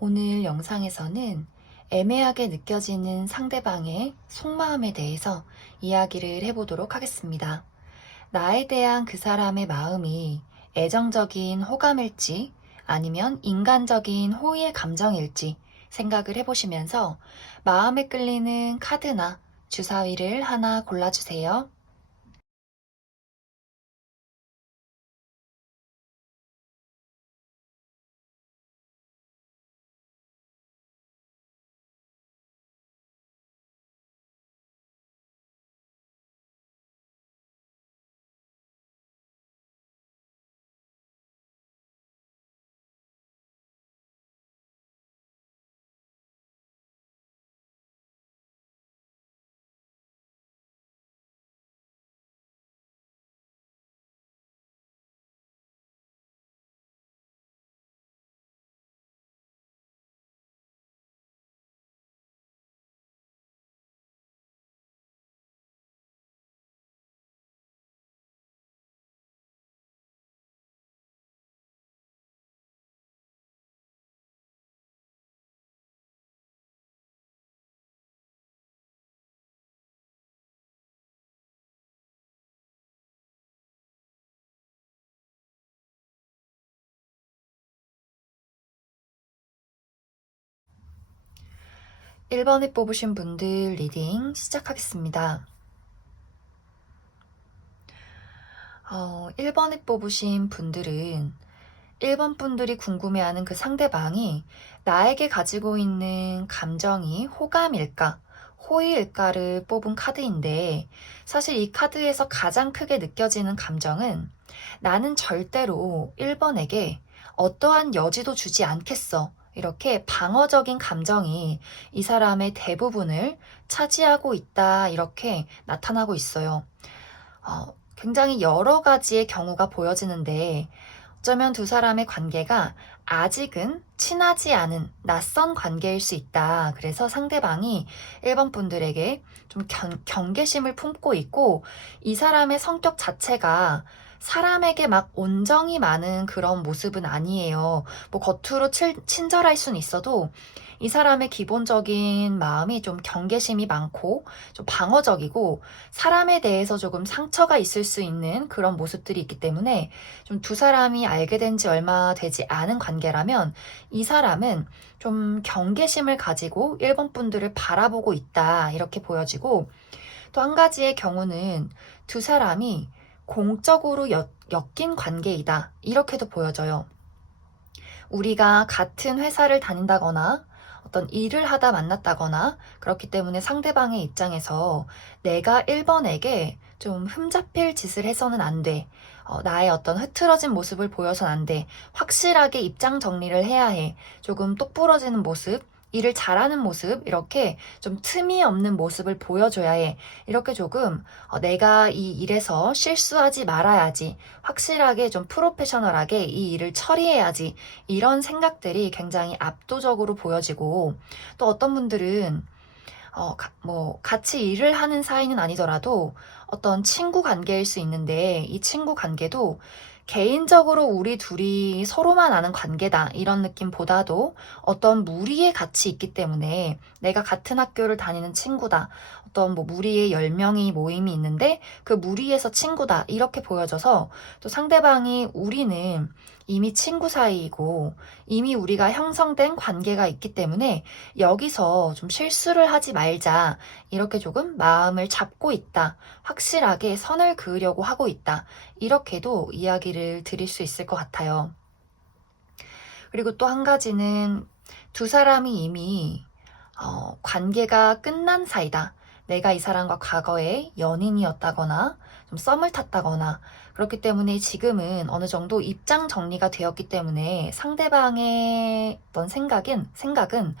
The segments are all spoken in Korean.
오늘 영상에서는 애매하게 느껴지는 상대방의 속마음에 대해서 이야기를 해보도록 하겠습니다. 나에 대한 그 사람의 마음이 애정적인 호감일지 아니면 인간적인 호의의 감정일지 생각을 해보시면서 마음에 끌리는 카드나 주사위를 하나 골라주세요. 1번에 뽑으신 분들 리딩 시작하겠습니다. 1번에 뽑으신 분들은 1번 분들이 궁금해하는 그 상대방이 나에게 가지고 있는 감정이 호감일까, 호의일까를 뽑은 카드인데, 사실 이 카드에서 가장 크게 느껴지는 감정은 나는 절대로 1번에게 어떠한 여지도 주지 않겠어. 이렇게 방어적인 감정이 이 사람의 대부분을 차지하고 있다. 이렇게 나타나고 있어요. 굉장히 여러 가지의 경우가 보여지는데, 어쩌면 두 사람의 관계가 아직은 친하지 않은 낯선 관계일 수 있다. 그래서 상대방이 1번 분들에게 좀 경계심을 품고 있고, 이 사람의 성격 자체가 사람에게 막 온정이 많은 그런 모습은 아니에요. 뭐 겉으로 친절할 순 있어도 이 사람의 기본적인 마음이 좀 경계심이 많고 좀 방어적이고 사람에 대해서 조금 상처가 있을 수 있는 그런 모습들이 있기 때문에 좀 두 사람이 알게 된 지 얼마 되지 않은 관계라면 이 사람은 좀 경계심을 가지고 1번 분들을 바라보고 있다 이렇게 보여지고, 또 한 가지의 경우는 두 사람이 공적으로 엮인 관계이다 이렇게도 보여져요. 우리가 같은 회사를 다닌다거나 어떤 일을 하다 만났다거나 그렇기 때문에 상대방의 입장에서 내가 1번에게 좀 흠잡힐 짓을 해서는 안 돼. 나의 어떤 흐트러진 모습을 보여서는 안 돼. 확실하게 입장 정리를 해야 해. 조금 똑부러지는 모습, 일을 잘하는 모습, 이렇게 좀 틈이 없는 모습을 보여줘야 해. 이렇게 조금 내가 이 일에서 실수하지 말아야지. 확실하게 좀 프로페셔널하게 이 일을 처리해야지. 이런 생각들이 굉장히 압도적으로 보여지고, 또 어떤 분들은 같이 일을 하는 사이는 아니더라도 어떤 친구 관계일 수 있는데, 이 친구 관계도 개인적으로 우리 둘이 서로만 아는 관계다 이런 느낌보다도 어떤 무리의 가치 있기 때문에, 내가 같은 학교를 다니는 친구다, 어떤 뭐 무리의 10명이 모임이 있는데 그 무리에서 친구다 이렇게 보여져서, 또 상대방이 우리는 이미 친구 사이이고 이미 우리가 형성된 관계가 있기 때문에 여기서 좀 실수를 하지 말자 이렇게 조금 마음을 잡고 있다, 확실하게 선을 그으려고 하고 있다, 이렇게도 이야기를 드릴 수 있을 것 같아요. 그리고 또 한 가지는 두 사람이 이미 관계가 끝난 사이다. 내가 이 사람과 과거에 연인이었다거나 좀 썸을 탔다거나 그렇기 때문에 지금은 어느 정도 입장 정리가 되었기 때문에 상대방의 어떤 생각은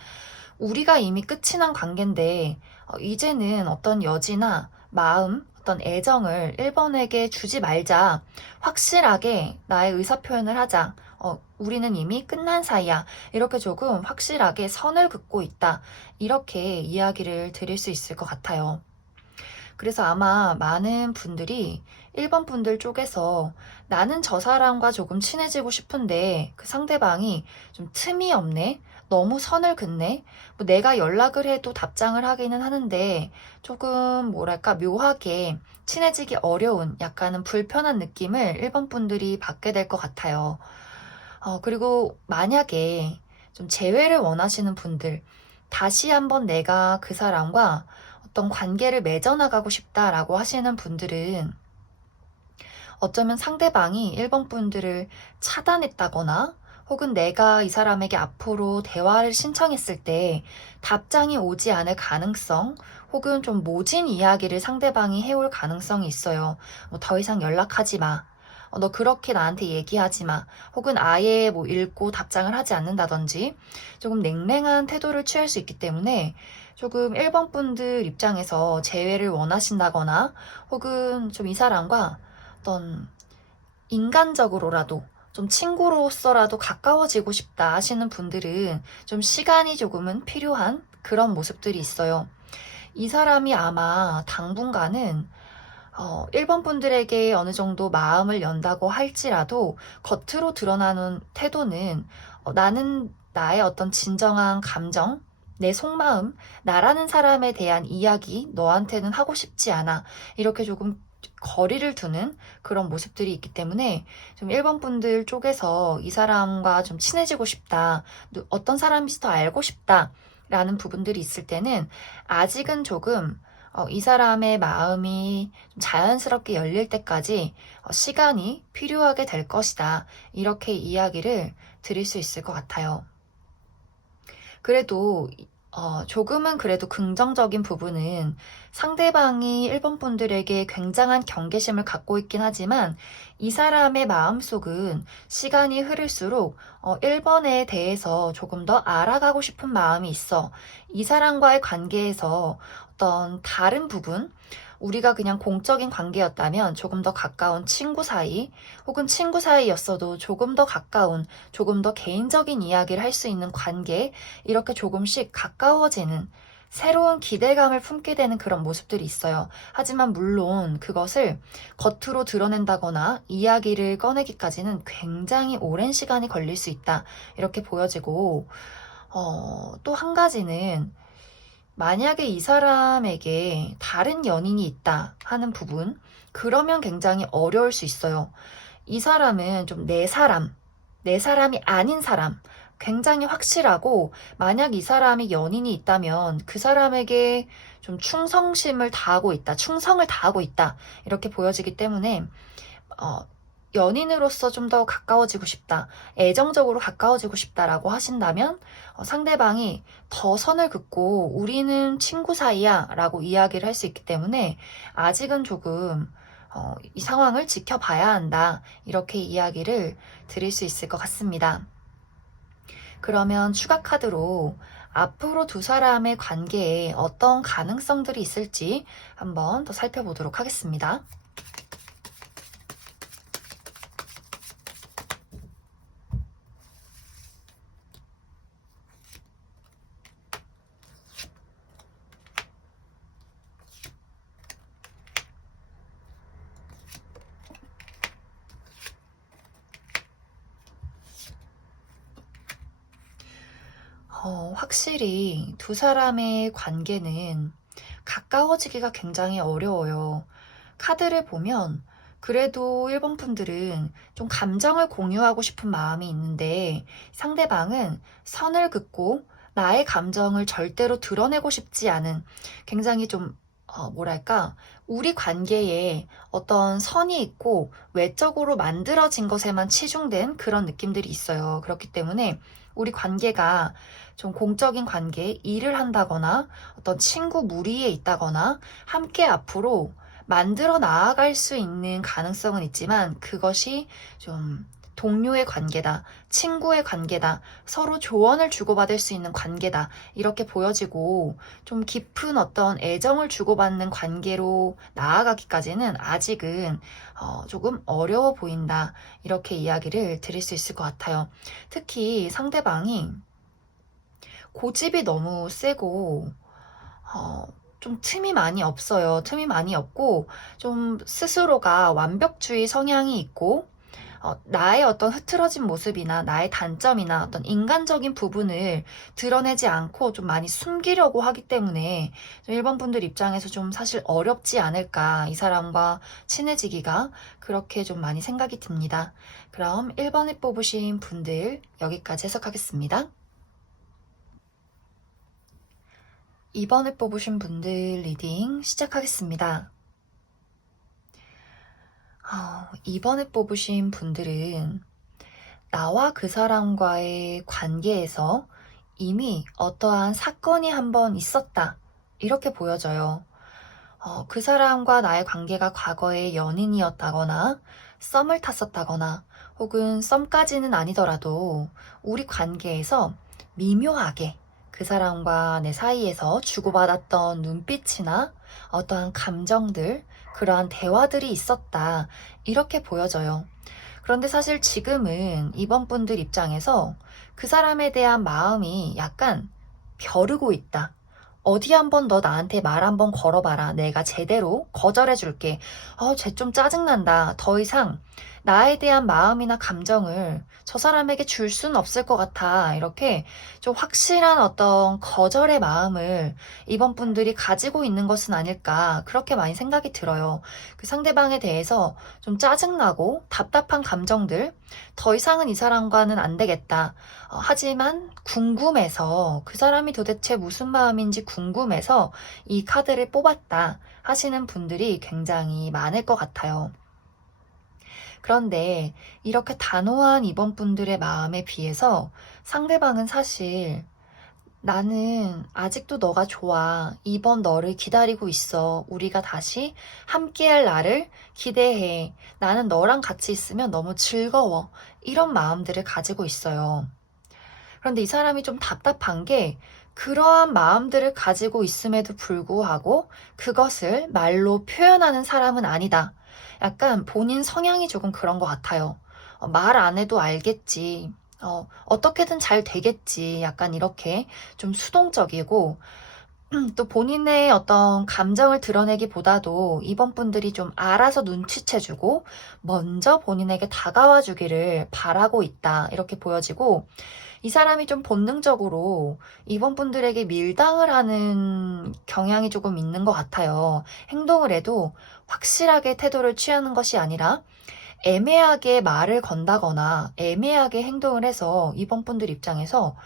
우리가 이미 끝이 난 관계인데 이제는 어떤 여지나 마음, 어떤 애정을 1번에게 주지 말자. 확실하게 나의 의사표현을 하자. 우리는 이미 끝난 사이야. 이렇게 조금 확실하게 선을 긋고 있다. 이렇게 이야기를 드릴 수 있을 것 같아요. 그래서 아마 많은 분들이 1번 분들 쪽에서 나는 저 사람과 조금 친해지고 싶은데 그 상대방이 좀 틈이 없네? 너무 선을 긋네? 뭐 내가 연락을 해도 답장을 하기는 하는데 조금 뭐랄까 묘하게 친해지기 어려운 약간은 불편한 느낌을 1번 분들이 받게 될 것 같아요. 그리고 만약에 좀 재회를 원하시는 분들, 다시 한번 내가 그 사람과 어떤 관계를 맺어나가고 싶다라고 하시는 분들은 어쩌면 상대방이 1번 분들을 차단했다거나 혹은 내가 이 사람에게 앞으로 대화를 신청했을 때 답장이 오지 않을 가능성 혹은 좀 모진 이야기를 상대방이 해올 가능성이 있어요. 뭐 더 이상 연락하지 마. 너 그렇게 나한테 얘기하지 마. 혹은 아예 뭐 읽고 답장을 하지 않는다든지 조금 냉랭한 태도를 취할 수 있기 때문에 조금 1번 분들 입장에서 재회를 원하신다거나 혹은 좀 이 사람과 어떤 인간적으로라도 좀 친구로서라도 가까워지고 싶다 하시는 분들은 좀 시간이 조금은 필요한 그런 모습들이 있어요. 이 사람이 아마 당분간은 1번 분들에게 어느 정도 마음을 연다고 할지라도 겉으로 드러나는 태도는 나는 나의 어떤 진정한 감정, 내 속마음, 나라는 사람에 대한 이야기 너한테는 하고 싶지 않아. 이렇게 조금 거리를 두는 그런 모습들이 있기 때문에 좀 1번 분들 쪽에서 이 사람과 좀 친해지고 싶다. 어떤 사람인지 더 알고 싶다. 라는 부분들이 있을 때는 아직은 조금 이 사람의 마음이 좀 자연스럽게 열릴 때까지 시간이 필요하게 될 것이다. 이렇게 이야기를 드릴 수 있을 것 같아요. 그래도 조금은 그래도 긍정적인 부분은 상대방이 1번 분들에게 굉장한 경계심을 갖고 있긴 하지만 이 사람의 마음속은 시간이 흐를수록 1번에 대해서 조금 더 알아가고 싶은 마음이 있어. 이 사람과의 관계에서 어떤 다른 부분, 우리가 그냥 공적인 관계였다면 조금 더 가까운 친구 사이, 혹은 친구 사이였어도 조금 더 가까운, 조금 더 개인적인 이야기를 할 수 있는 관계, 이렇게 조금씩 가까워지는 새로운 기대감을 품게 되는 그런 모습들이 있어요. 하지만 물론 그것을 겉으로 드러낸다거나 이야기를 꺼내기까지는 굉장히 오랜 시간이 걸릴 수 있다. 이렇게 보여지고, 또 한 가지는 만약에 이 사람에게 다른 연인이 있다 하는 부분, 그러면 굉장히 어려울 수 있어요. 이 사람은 좀 내 사람이 아닌 사람, 굉장히 확실하고, 만약 이 사람이 연인이 있다면 그 사람에게 좀 충성을 다하고 있다. 이렇게 보여지기 때문에, 어, 연인으로서 좀 더 가까워지고 싶다, 애정적으로 가까워지고 싶다라고 하신다면 상대방이 더 선을 긋고 우리는 친구 사이야 라고 이야기를 할 수 있기 때문에 아직은 조금 이 상황을 지켜봐야 한다, 이렇게 이야기를 드릴 수 있을 것 같습니다. 그러면 추가 카드로 앞으로 두 사람의 관계에 어떤 가능성들이 있을지 한번 더 살펴보도록 하겠습니다. 확실히 두 사람의 관계는 가까워지기가 굉장히 어려워요. 카드를 보면 그래도 1번 분들은 좀 감정을 공유하고 싶은 마음이 있는데 상대방은 선을 긋고 나의 감정을 절대로 드러내고 싶지 않은, 굉장히 좀 뭐랄까, 우리 관계에 어떤 선이 있고 외적으로 만들어진 것에만 치중된 그런 느낌들이 있어요. 그렇기 때문에 우리 관계가 좀 공적인 관계, 일을 한다거나 어떤 친구 무리에 있다거나 함께 앞으로 만들어 나아갈 수 있는 가능성은 있지만 그것이 좀 동료의 관계다, 친구의 관계다, 서로 조언을 주고받을 수 있는 관계다, 이렇게 보여지고 좀 깊은 어떤 애정을 주고받는 관계로 나아가기까지는 아직은 조금 어려워 보인다, 이렇게 이야기를 드릴 수 있을 것 같아요. 특히 상대방이 고집이 너무 세고 좀 틈이 많이 없어요. 틈이 많이 없고 좀 스스로가 완벽주의 성향이 있고 나의 어떤 흐트러진 모습이나 나의 단점이나 어떤 인간적인 부분을 드러내지 않고 좀 많이 숨기려고 하기 때문에 좀 1번 분들 입장에서 좀 사실 어렵지 않을까, 이 사람과 친해지기가 그렇게 좀 많이 생각이 듭니다. 그럼 1번을 뽑으신 분들 여기까지 해석하겠습니다. 2번을 뽑으신 분들 리딩 시작하겠습니다. 2번을 뽑으신 분들은 나와 그 사람과의 관계에서 이미 어떠한 사건이 한번 있었다, 이렇게 보여져요. 그 사람과 나의 관계가 과거에 연인이었다거나 썸을 탔었다거나 혹은 썸까지는 아니더라도 우리 관계에서 미묘하게 그 사람과 내 사이에서 주고받았던 눈빛이나 어떠한 감정들, 그러한 대화들이 있었다, 이렇게 보여져요. 그런데 사실 지금은 이번 분들 입장에서 그 사람에 대한 마음이 약간 벼르고 있다. 어디 한번 너 나한테 말 한번 걸어봐라. 내가 제대로 거절해줄게. 쟤 좀 짜증난다. 더 이상 나에 대한 마음이나 감정을 저 사람에게 줄 수는 없을 것 같아. 이렇게 좀 확실한 어떤 거절의 마음을 이번 분들이 가지고 있는 것은 아닐까, 그렇게 많이 생각이 들어요. 그 상대방에 대해서 좀 짜증나고 답답한 감정들, 더 이상은 이 사람과는 안 되겠다. 하지만 궁금해서, 그 사람이 도대체 무슨 마음인지 궁금해서 이 카드를 뽑았다 하시는 분들이 굉장히 많을 것 같아요. 그런데 이렇게 단호한 이번 분들의 마음에 비해서 상대방은 사실 나는 아직도 너가 좋아. 이번 너를 기다리고 있어. 우리가 다시 함께할 날을 기대해. 나는 너랑 같이 있으면 너무 즐거워. 이런 마음들을 가지고 있어요. 그런데 이 사람이 좀 답답한 게, 그러한 마음들을 가지고 있음에도 불구하고 그것을 말로 표현하는 사람은 아니다. 약간 본인 성향이 조금 그런 것 같아요. 말 안 해도 알겠지. 어떻게든 잘 되겠지. 약간 이렇게 좀 수동적이고, 또 본인의 어떤 감정을 드러내기보다도 이번 분들이 좀 알아서 눈치채주고 먼저 본인에게 다가와 주기를 바라고 있다, 이렇게 보여지고, 이 사람이 좀 본능적으로 이번 분들에게 밀당을 하는 경향이 조금 있는 것 같아요. 행동을 해도 확실하게 태도를 취하는 것이 아니라 애매하게 말을 건다거나 애매하게 행동을 해서 이번 분들 입장에서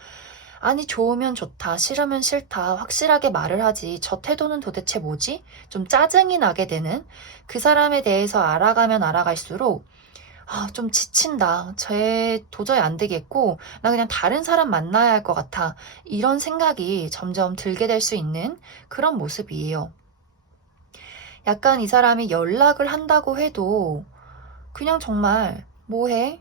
아니, 좋으면 좋다, 싫으면 싫다, 확실하게 말을 하지, 저 태도는 도대체 뭐지? 좀 짜증이 나게 되는, 그 사람에 대해서 알아가면 알아갈수록 좀 지친다. 쟤 도저히 안 되겠고, 나 그냥 다른 사람 만나야 할 것 같아. 이런 생각이 점점 들게 될 수 있는 그런 모습이에요. 약간 이 사람이 연락을 한다고 해도 그냥 정말 뭐 해?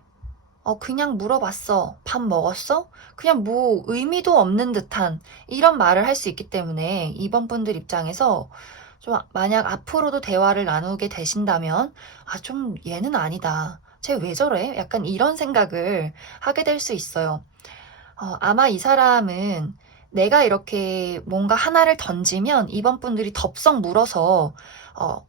그냥 물어봤어. 밥 먹었어? 그냥 뭐 의미도 없는 듯한 이런 말을 할 수 있기 때문에 이번 분들 입장에서 좀 만약 앞으로도 대화를 나누게 되신다면 좀 얘는 아니다. 쟤 왜 저래? 약간 이런 생각을 하게 될 수 있어요. 아마 이 사람은 내가 이렇게 뭔가 하나를 던지면 이번 분들이 덥석 물어서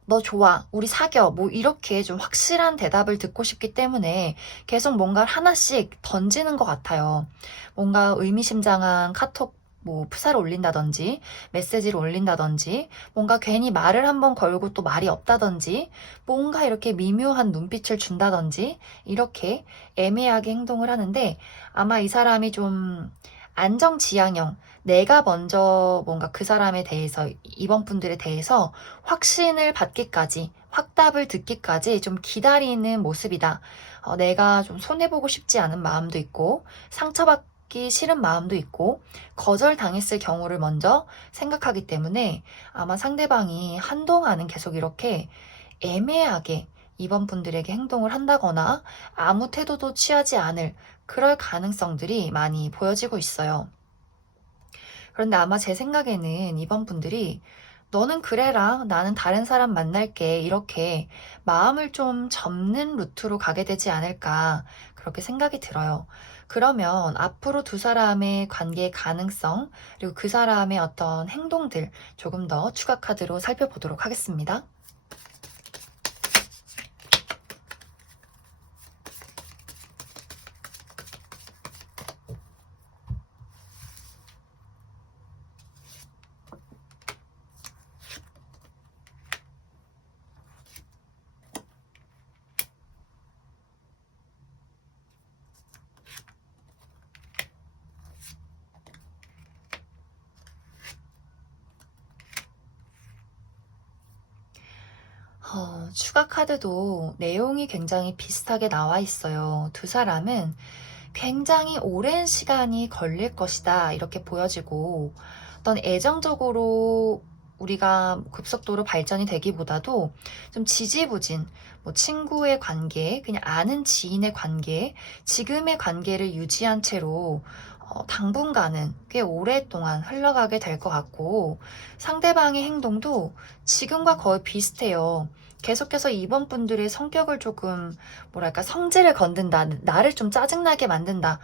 너 좋아, 우리 사겨, 뭐 이렇게 좀 확실한 대답을 듣고 싶기 때문에 계속 뭔가 하나씩 던지는 것 같아요. 뭔가 의미심장한 카톡, 뭐 프사를 올린다든지 메시지를 올린다든지, 뭔가 괜히 말을 한번 걸고 또 말이 없다든지, 뭔가 이렇게 미묘한 눈빛을 준다든지, 이렇게 애매하게 행동을 하는데, 아마 이 사람이 좀 안정지향형, 내가 먼저 뭔가 그 사람에 대해서, 이번 분들에 대해서 확신을 받기까지, 확답을 듣기까지 좀 기다리는 모습이다. 내가 좀 손해보고 싶지 않은 마음도 있고, 상처받기 싫은 마음도 있고, 거절당했을 경우를 먼저 생각하기 때문에 아마 상대방이 한동안은 계속 이렇게 애매하게 이번 분들에게 행동을 한다거나 아무 태도도 취하지 않을 그럴 가능성들이 많이 보여지고 있어요. 그런데 아마 제 생각에는 이번 분들이 너는 그래라, 나는 다른 사람 만날게, 이렇게 마음을 좀 접는 루트로 가게 되지 않을까, 그렇게 생각이 들어요. 그러면 앞으로 두 사람의 관계의 가능성, 그리고 그 사람의 어떤 행동들 조금 더 추가 카드로 살펴보도록 하겠습니다. 추가 카드도 내용이 굉장히 비슷하게 나와 있어요. 두 사람은 굉장히 오랜 시간이 걸릴 것이다 이렇게 보여지고, 어떤 애정적으로 우리가 급속도로 발전이 되기보다도 좀 지지부진, 뭐 친구의 관계, 그냥 아는 지인의 관계, 지금의 관계를 유지한 채로 당분간은 꽤 오랫동안 흘러가게 될 것 같고, 상대방의 행동도 지금과 거의 비슷해요. 계속해서 이번 분들의 성격을 조금 뭐랄까 성질을 건든다, 나를 좀 짜증나게 만든다,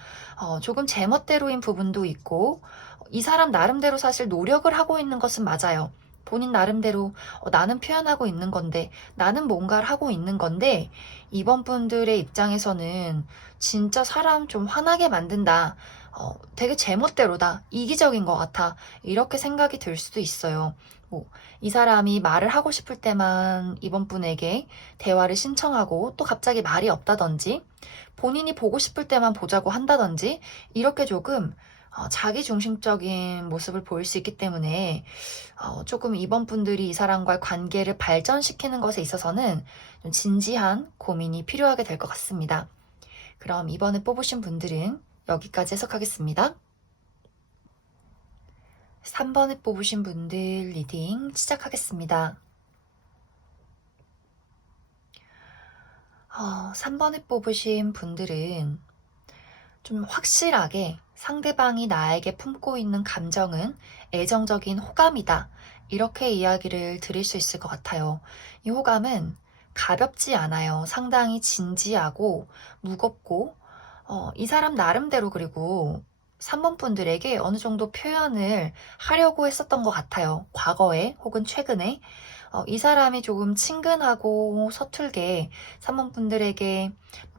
조금 제멋대로인 부분도 있고, 이 사람 나름대로 사실 노력을 하고 있는 것은 맞아요. 본인 나름대로 나는 표현하고 있는 건데, 나는 뭔가를 하고 있는 건데, 이번 분들의 입장에서는 진짜 사람 좀 화나게 만든다, 되게 제멋대로다, 이기적인 것 같아, 이렇게 생각이 들 수도 있어요. 뭐, 이 사람이 말을 하고 싶을 때만 이번 분에게 대화를 신청하고 또 갑자기 말이 없다든지, 본인이 보고 싶을 때만 보자고 한다든지, 이렇게 조금 자기 중심적인 모습을 보일 수 있기 때문에 조금 이번 분들이 이 사람과의 관계를 발전시키는 것에 있어서는 좀 진지한 고민이 필요하게 될 것 같습니다. 그럼 이번에 뽑으신 분들은 여기까지 해석하겠습니다. 3번에 뽑으신 분들 리딩 시작하겠습니다. 3번에 뽑으신 분들은 좀 확실하게 상대방이 나에게 품고 있는 감정은 애정적인 호감이다, 이렇게 이야기를 드릴 수 있을 것 같아요. 이 호감은 가볍지 않아요. 상당히 진지하고 무겁고, 이 사람 나름대로, 그리고 3번 분들에게 어느 정도 표현을 하려고 했었던 것 같아요. 과거에 혹은 최근에. 이 사람이 조금 친근하고 서툴게 3번 분들에게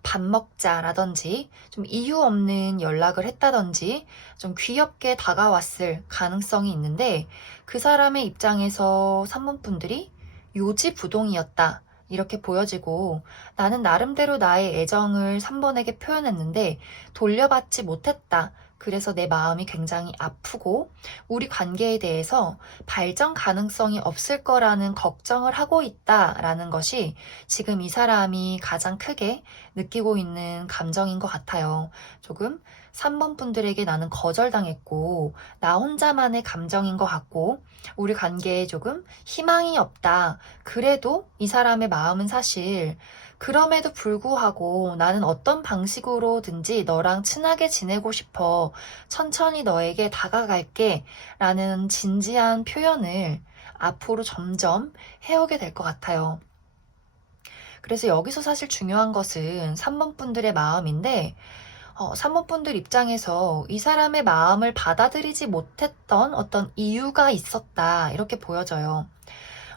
밥 먹자라든지, 좀 이유 없는 연락을 했다든지, 좀 귀엽게 다가왔을 가능성이 있는데, 그 사람의 입장에서 3번 분들이 요지부동이었다, 이렇게 보여지고, 나는 나름대로 나의 애정을 3번에게 표현했는데 돌려받지 못했다, 그래서 내 마음이 굉장히 아프고 우리 관계에 대해서 발전 가능성이 없을 거라는 걱정을 하고 있다라는 것이 지금 이 사람이 가장 크게 느끼고 있는 감정인 것 같아요. 조금 3번 분들에게 나는 거절당했고 나 혼자만의 감정인 것 같고 우리 관계에 조금 희망이 없다. 그래도 이 사람의 마음은 사실 그럼에도 불구하고 나는 어떤 방식으로든지 너랑 친하게 지내고 싶어. 천천히 너에게 다가갈게. 라는 진지한 표현을 앞으로 점점 해오게 될 것 같아요. 그래서 여기서 사실 중요한 것은 3번 분들의 마음인데, 3번 분들 입장에서 이 사람의 마음을 받아들이지 못했던 어떤 이유가 있었다, 이렇게 보여져요.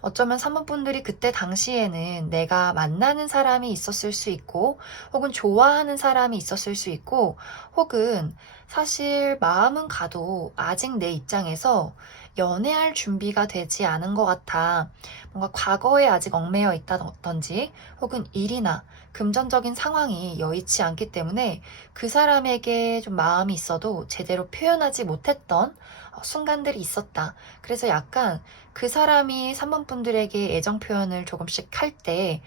어쩌면 3번 분들이 그때 당시에는 내가 만나는 사람이 있었을 수 있고, 혹은 좋아하는 사람이 있었을 수 있고, 혹은 사실 마음은 가도 아직 내 입장에서 연애할 준비가 되지 않은 것 같아. 뭔가 과거에 아직 얽매여 있다든지, 혹은 일이나 금전적인 상황이 여의치 않기 때문에 그 사람에게 좀 마음이 있어도 제대로 표현하지 못했던 순간들이 있었다. 그래서 약간 그 사람이 3번 분들에게 애정 표현을 조금씩 할 때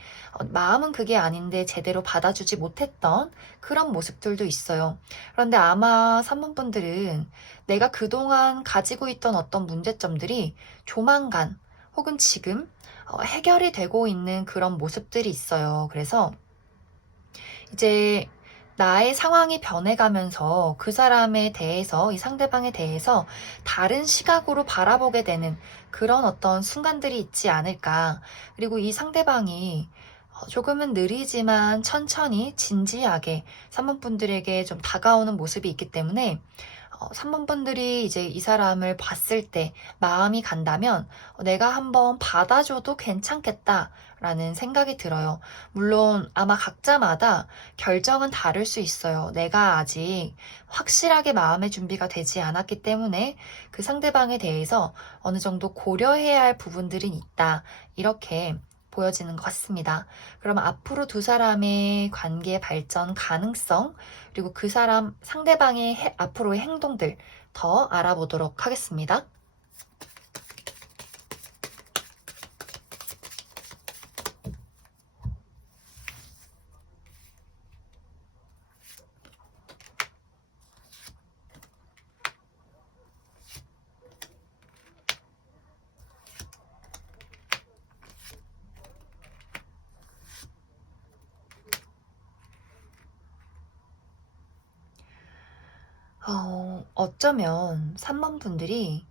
마음은 그게 아닌데 제대로 받아주지 못했던 그런 모습들도 있어요. 그런데 아마 3번 분들은 내가 그동안 가지고 있던 어떤 문제점들이 조만간 혹은 지금 해결이 되고 있는 그런 모습들이 있어요. 그래서 이제 나의 상황이 변해가면서 그 사람에 대해서, 이 상대방에 대해서 다른 시각으로 바라보게 되는 그런 어떤 순간들이 있지 않을까. 그리고 이 상대방이 조금은 느리지만 천천히 진지하게 3번 분들에게 좀 다가오는 모습이 있기 때문에 3번 분들이 이제 이 사람을 봤을 때 마음이 간다면 내가 한번 받아줘도 괜찮겠다라는 생각이 들어요. 물론 아마 각자마다 결정은 다를 수 있어요. 내가 아직 확실하게 마음의 준비가 되지 않았기 때문에 그 상대방에 대해서 어느 정도 고려해야 할 부분들은 있다. 이렇게 보여지는 것 같습니다. 그럼 앞으로 두 사람의 관계 발전 가능성, 그리고 그 사람 상대방의 앞으로의 행동들 더 알아보도록 하겠습니다. 어쩌면 3번 분들이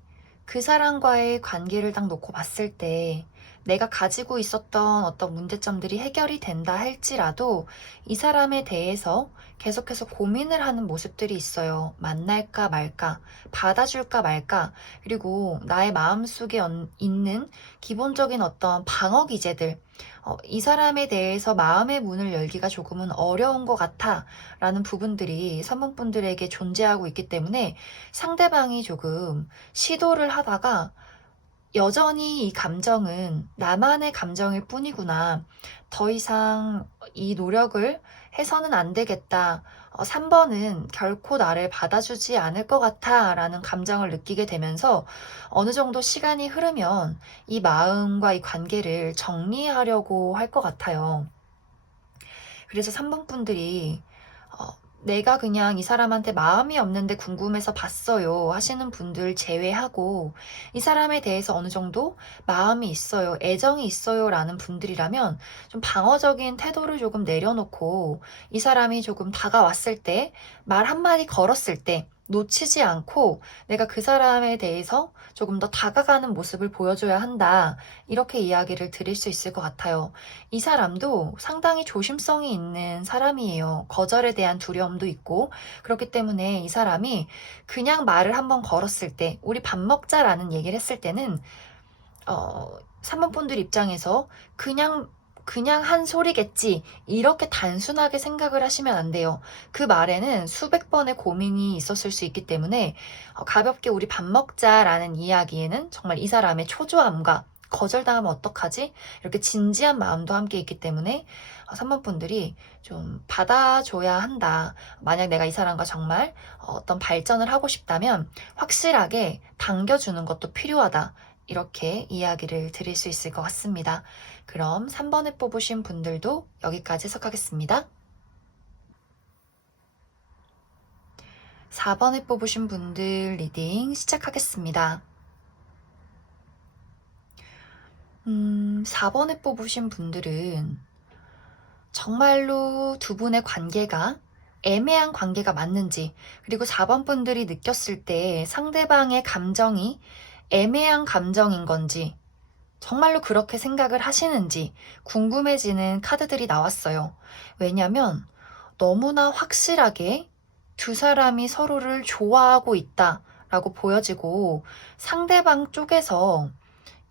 그 사람과의 관계를 딱 놓고 봤을 때 내가 가지고 있었던 어떤 문제점들이 해결이 된다 할지라도 이 사람에 대해서 계속해서 고민을 하는 모습들이 있어요. 만날까 말까, 받아줄까 말까, 그리고 나의 마음속에 있는 기본적인 어떤 방어 기제들, 이 사람에 대해서 마음의 문을 열기가 조금은 어려운 것 같아 라는 부분들이 3번 분들에게 존재하고 있기 때문에 상대방이 조금 시도를 하다가 여전히 이 감정은 나만의 감정일 뿐이구나. 더 이상 이 노력을 해서는 안 되겠다. 3번은 결코 나를 받아주지 않을 것 같아 라는 감정을 느끼게 되면서 어느 정도 시간이 흐르면 이 마음과 이 관계를 정리하려고 할 것 같아요. 그래서 3번 분들이 내가 그냥 이 사람한테 마음이 없는데 궁금해서 봤어요 하시는 분들 제외하고 이 사람에 대해서 어느 정도 마음이 있어요, 애정이 있어요 라는 분들이라면 좀 방어적인 태도를 조금 내려놓고 이 사람이 조금 다가왔을 때 말 한마디 걸었을 때 놓치지 않고 내가 그 사람에 대해서 조금 더 다가가는 모습을 보여줘야 한다. 이렇게 이야기를 드릴 수 있을 것 같아요. 이 사람도 상당히 조심성이 있는 사람이에요. 거절에 대한 두려움도 있고, 그렇기 때문에 이 사람이 그냥 말을 한번 걸었을 때, 우리 밥 먹자라는 얘기를 했을 때는, 3번 분들 입장에서 그냥 한 소리겠지. 이렇게 단순하게 생각을 하시면 안 돼요. 그 말에는 수백 번의 고민이 있었을 수 있기 때문에 가볍게 우리 밥 먹자라는 이야기에는 정말 이 사람의 초조함과 거절당하면 어떡하지? 이렇게 진지한 마음도 함께 있기 때문에 3번 분들이 좀 받아줘야 한다. 만약 내가 이 사람과 정말 어떤 발전을 하고 싶다면 확실하게 당겨주는 것도 필요하다. 이렇게 이야기를 드릴 수 있을 것 같습니다. 그럼 3번을 뽑으신 분들도 여기까지 해석하겠습니다. 4번을 뽑으신 분들 리딩 시작하겠습니다. 4번을 뽑으신 분들은 정말로 두 분의 관계가 애매한 관계가 맞는지, 그리고 4번 분들이 느꼈을 때 상대방의 감정이 애매한 감정인 건지, 정말로 그렇게 생각을 하시는지 궁금해지는 카드들이 나왔어요. 왜냐면 너무나 확실하게 두 사람이 서로를 좋아하고 있다라고 보여지고 상대방 쪽에서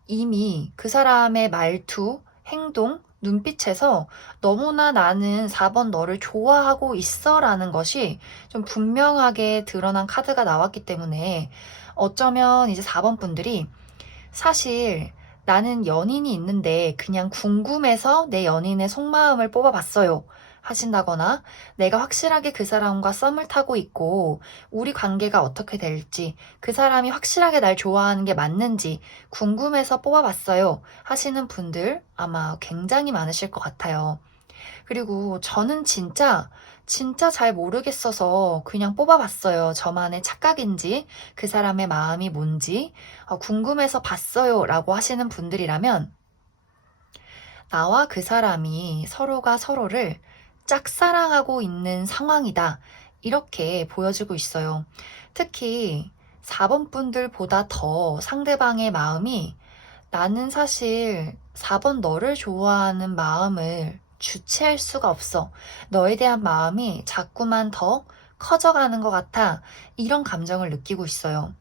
이미 그 사람의 말투, 행동, 눈빛에서 너무나 나는 4번 너를 좋아하고 있어 라는 것이 좀 분명하게 드러난 카드가 나왔기 때문에 어쩌면 이제 4번 분들이 사실 나는 연인이 있는데 그냥 궁금해서 내 연인의 속마음을 뽑아봤어요 하신다거나 내가 확실하게 그 사람과 썸을 타고 있고 우리 관계가 어떻게 될지 그 사람이 확실하게 날 좋아하는 게 맞는지 궁금해서 뽑아봤어요 하시는 분들 아마 굉장히 많으실 것 같아요. 그리고 저는 진짜 잘 모르겠어서 그냥 뽑아봤어요. 저만의 착각인지, 그 사람의 마음이 뭔지, 궁금해서 봤어요. 라고 하시는 분들이라면, 나와 그 사람이 서로가 서로를 짝사랑하고 있는 상황이다. 이렇게 보여지고 있어요. 특히 4번 분들보다 더 상대방의 마음이 나는 사실 4번 너를 좋아하는 마음을 주체할 수가 없어. 너에 대한 마음이 자꾸만 더 커져가는 것 같아. 이런 감정을 느끼고 있어요.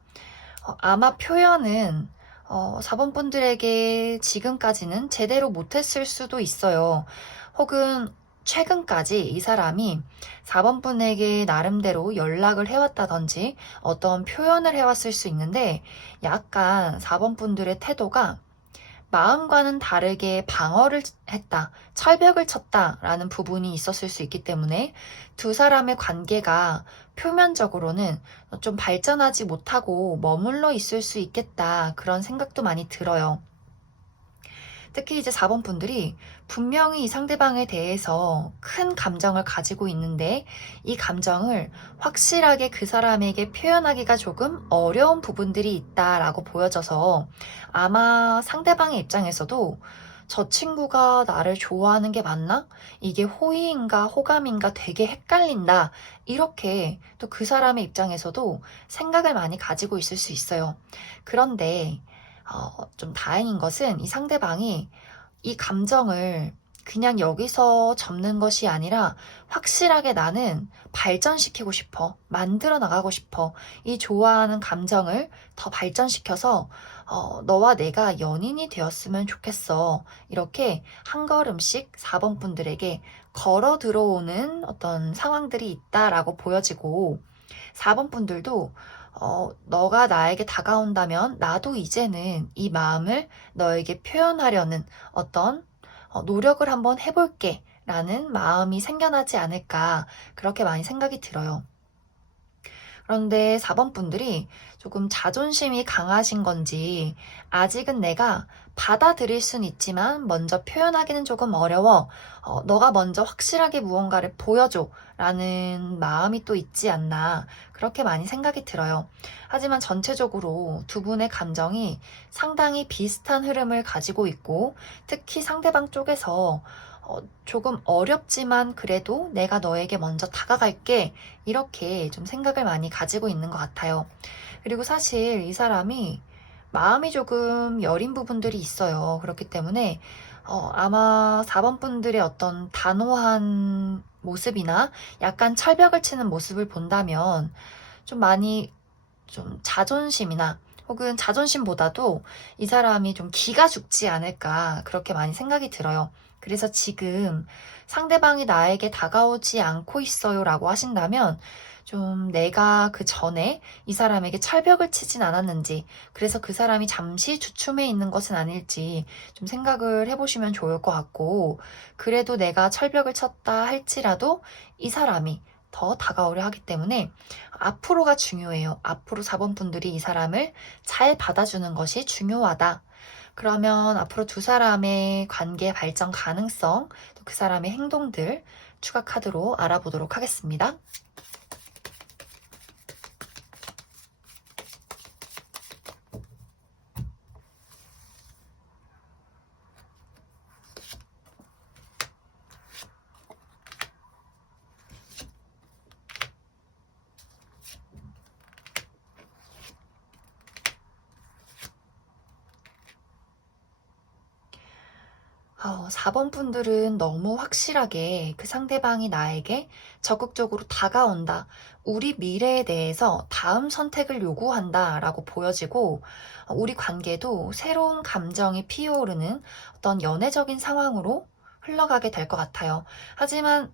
아마 표현은 4번 분들에게 지금까지는 제대로 못했을 수도 있어요. 혹은 최근까지 이 사람이 4번 분에게 나름대로 연락을 해왔다든지 어떤 표현을 해왔을 수 있는데 약간 4번 분들의 태도가 마음과는 다르게 방어를 했다, 철벽을 쳤다라는 부분이 있었을 수 있기 때문에 두 사람의 관계가 표면적으로는 좀 발전하지 못하고 머물러 있을 수 있겠다, 그런 생각도 많이 들어요. 특히 이제 4번 분들이 분명히 이 상대방에 대해서 큰 감정을 가지고 있는데 이 감정을 확실하게 그 사람에게 표현하기가 조금 어려운 부분들이 있다라고 보여져서 아마 상대방의 입장에서도 저 친구가 나를 좋아하는 게 맞나? 이게 호의인가 호감인가 되게 헷갈린다. 이렇게 또 그 사람의 입장에서도 생각을 많이 가지고 있을 수 있어요. 그런데 좀 다행인 것은 이 상대방이 이 감정을 그냥 여기서 접는 것이 아니라 확실하게 나는 발전시키고 싶어. 만들어 나가고 싶어. 이 좋아하는 감정을 더 발전시켜서 너와 내가 연인이 되었으면 좋겠어. 이렇게 한 걸음씩 4번 분들에게 걸어 들어오는 어떤 상황들이 있다라고 보여지고 4번 분들도 너가 나에게 다가온다면 나도 이제는 이 마음을 너에게 표현하려는 어떤 노력을 한번 해볼게 라는 마음이 생겨나지 않을까, 그렇게 많이 생각이 들어요. 그런데 4번 분들이 조금 자존심이 강하신 건지 아직은 내가 받아들일 순 있지만 먼저 표현하기는 조금 어려워. 너가 먼저 확실하게 무언가를 보여줘 라는 마음이 또 있지 않나, 그렇게 많이 생각이 들어요. 하지만 전체적으로 두 분의 감정이 상당히 비슷한 흐름을 가지고 있고 특히 상대방 쪽에서 조금 어렵지만 그래도 내가 너에게 먼저 다가갈게, 이렇게 좀 생각을 많이 가지고 있는 것 같아요. 그리고 사실 이 사람이 마음이 조금 여린 부분들이 있어요. 그렇기 때문에 아마 4번 분들의 어떤 단호한 모습이나 약간 철벽을 치는 모습을 본다면 좀 많이 좀 자존심이나 혹은 자존심보다도 이 사람이 좀 기가 죽지 않을까, 그렇게 많이 생각이 들어요. 그래서 지금 상대방이 나에게 다가오지 않고 있어요 라고 하신다면 좀 내가 그 전에 이 사람에게 철벽을 치진 않았는지, 그래서 그 사람이 잠시 주춤해 있는 것은 아닐지 좀 생각을 해보시면 좋을 것 같고, 그래도 내가 철벽을 쳤다 할지라도 이 사람이 더 다가오려 하기 때문에 앞으로가 중요해요. 앞으로 4번 분들이 이 사람을 잘 받아주는 것이 중요하다. 그러면 앞으로 두 사람의 관계 발전 가능성, 또 그 사람의 행동들 추가 카드로 알아보도록 하겠습니다. 아, 4번 분들은 너무 확실하게 그 상대방이 나에게 적극적으로 다가온다, 우리 미래에 대해서 다음 선택을 요구한다 라고 보여지고 우리 관계도 새로운 감정이 피어오르는 어떤 연애적인 상황으로 흘러가게 될 것 같아요. 하지만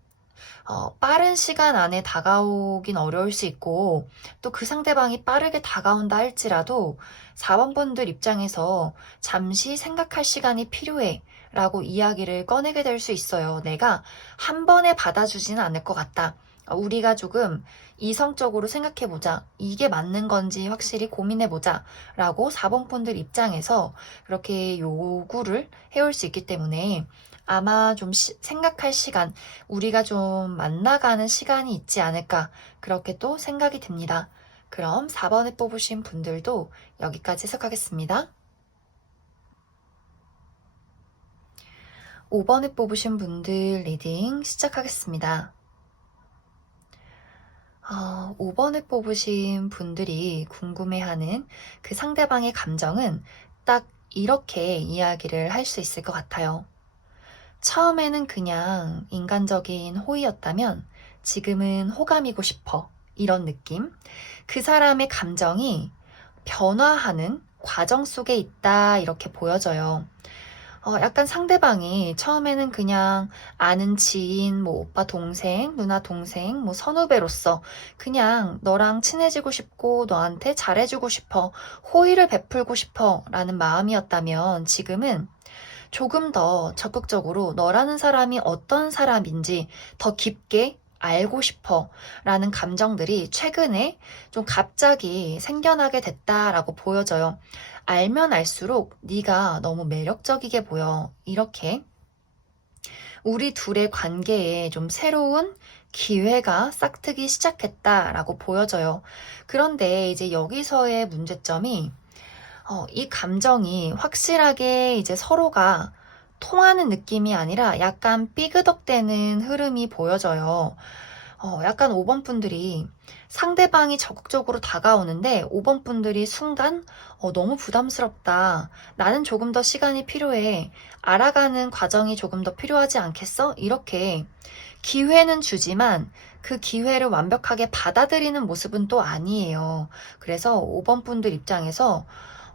빠른 시간 안에 다가오긴 어려울 수 있고 또 그 상대방이 빠르게 다가온다 할지라도 4번 분들 입장에서 잠시 생각할 시간이 필요해 라고 이야기를 꺼내게 될 수 있어요. 내가 한 번에 받아주지는 않을 것 같다. 우리가 조금 이성적으로 생각해보자. 이게 맞는 건지 확실히 고민해보자. 라고 4번 분들 입장에서 그렇게 요구를 해올 수 있기 때문에 아마 좀 생각할 시간, 우리가 좀 만나가는 시간이 있지 않을까, 그렇게 또 생각이 듭니다. 그럼 4번에 뽑으신 분들도 여기까지 해석하겠습니다. 5번에 뽑으신 분들 리딩 시작하겠습니다. 5번에 뽑으신 분들이 궁금해하는 그 상대방의 감정은 딱 이렇게 이야기를 할 수 있을 것 같아요. 처음에는 그냥 인간적인 호의였다면 지금은 호감이고 싶어. 이런 느낌. 그 사람의 감정이 변화하는 과정 속에 있다. 이렇게 보여져요. 약간 상대방이 처음에는 그냥 아는 지인, 뭐 오빠 동생, 누나 동생, 뭐 선후배로서 그냥 너랑 친해지고 싶고 너한테 잘해주고 싶어, 호의를 베풀고 싶어 라는 마음이었다면 지금은 조금 더 적극적으로 너라는 사람이 어떤 사람인지 더 깊게 알고 싶어 라는 감정들이 최근에 좀 갑자기 생겨나게 됐다라고 보여져요. 알면 알수록 네가 너무 매력적이게 보여. 이렇게 우리 둘의 관계에 좀 새로운 기회가 싹트기 시작했다라고 보여져요. 그런데 이제 여기서의 문제점이 이 감정이 확실하게 이제 서로가 통하는 느낌이 아니라 약간 삐그덕대는 흐름이 보여져요. 약간 5번 분들이 상대방이 적극적으로 다가오는데 5번 분들이 순간 너무 부담스럽다. 나는 조금 더 시간이 필요해. 알아가는 과정이 조금 더 필요하지 않겠어? 이렇게 기회는 주지만 그 기회를 완벽하게 받아들이는 모습은 또 아니에요. 그래서 5번 분들 입장에서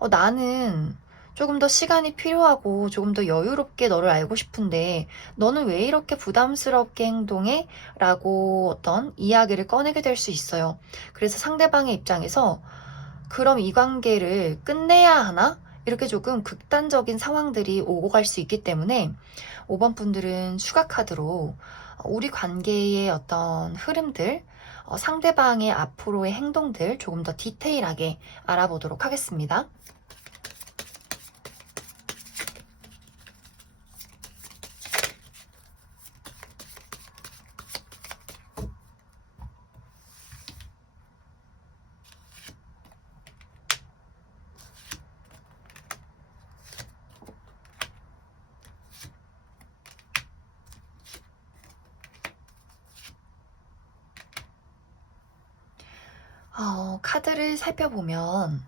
나는 조금 더 시간이 필요하고 조금 더 여유롭게 너를 알고 싶은데 너는 왜 이렇게 부담스럽게 행동해? 라고 어떤 이야기를 꺼내게 될 수 있어요. 그래서 상대방의 입장에서 그럼 이 관계를 끝내야 하나? 이렇게 조금 극단적인 상황들이 오고 갈 수 있기 때문에 5번 분들은 추가 카드로 우리 관계의 어떤 흐름들, 상대방의 앞으로의 행동들 조금 더 디테일하게 알아보도록 하겠습니다. 카드를 살펴보면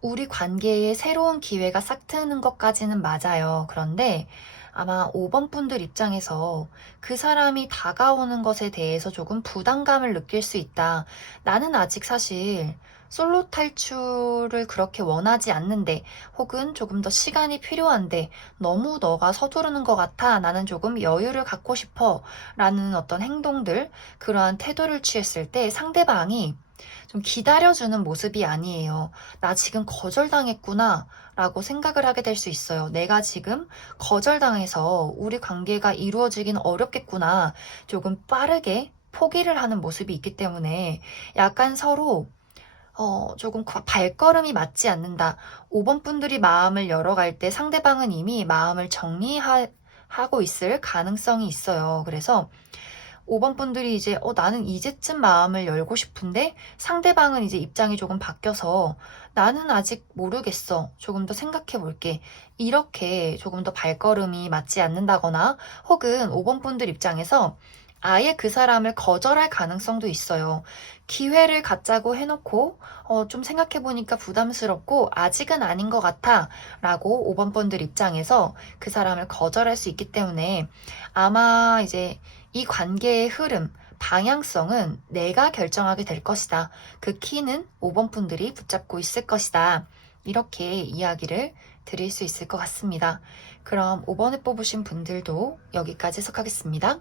우리 관계에 새로운 기회가 싹 트는 것까지는 맞아요. 그런데 아마 5번 분들 입장에서 그 사람이 다가오는 것에 대해서 조금 부담감을 느낄 수 있다. 나는 아직 사실 솔로 탈출을 그렇게 원하지 않는데 혹은 조금 더 시간이 필요한데 너무 너가 서두르는 것 같아. 나는 조금 여유를 갖고 싶어. 라는 어떤 행동들, 그러한 태도를 취했을 때 상대방이 좀 기다려주는 모습이 아니에요. 나 지금 거절당했구나 라고 생각을 하게 될 수 있어요. 내가 지금 거절당해서 우리 관계가 이루어지긴 어렵겠구나. 조금 빠르게 포기를 하는 모습이 있기 때문에 약간 서로 조금 발걸음이 맞지 않는다. 5번 분들이 마음을 열어갈 때 상대방은 이미 마음을 정리하고 있을 가능성이 있어요. 그래서 5번 분들이 이제 나는 이제쯤 마음을 열고 싶은데 상대방은 이제 입장이 조금 바뀌어서 나는 아직 모르겠어. 조금 더 생각해 볼게. 이렇게 조금 더 발걸음이 맞지 않는다거나 혹은 5번 분들 입장에서 아예 그 사람을 거절할 가능성도 있어요. 기회를 갖자고 해놓고 좀 생각해보니까 부담스럽고 아직은 아닌 것 같아 라고 5번 분들 입장에서 그 사람을 거절할 수 있기 때문에 아마 이제 이 관계의 흐름, 방향성은 내가 결정하게 될 것이다. 그 키는 5번 분들이 붙잡고 있을 것이다. 이렇게 이야기를 드릴 수 있을 것 같습니다. 그럼 5번에 뽑으신 분들도 여기까지 해석하겠습니다.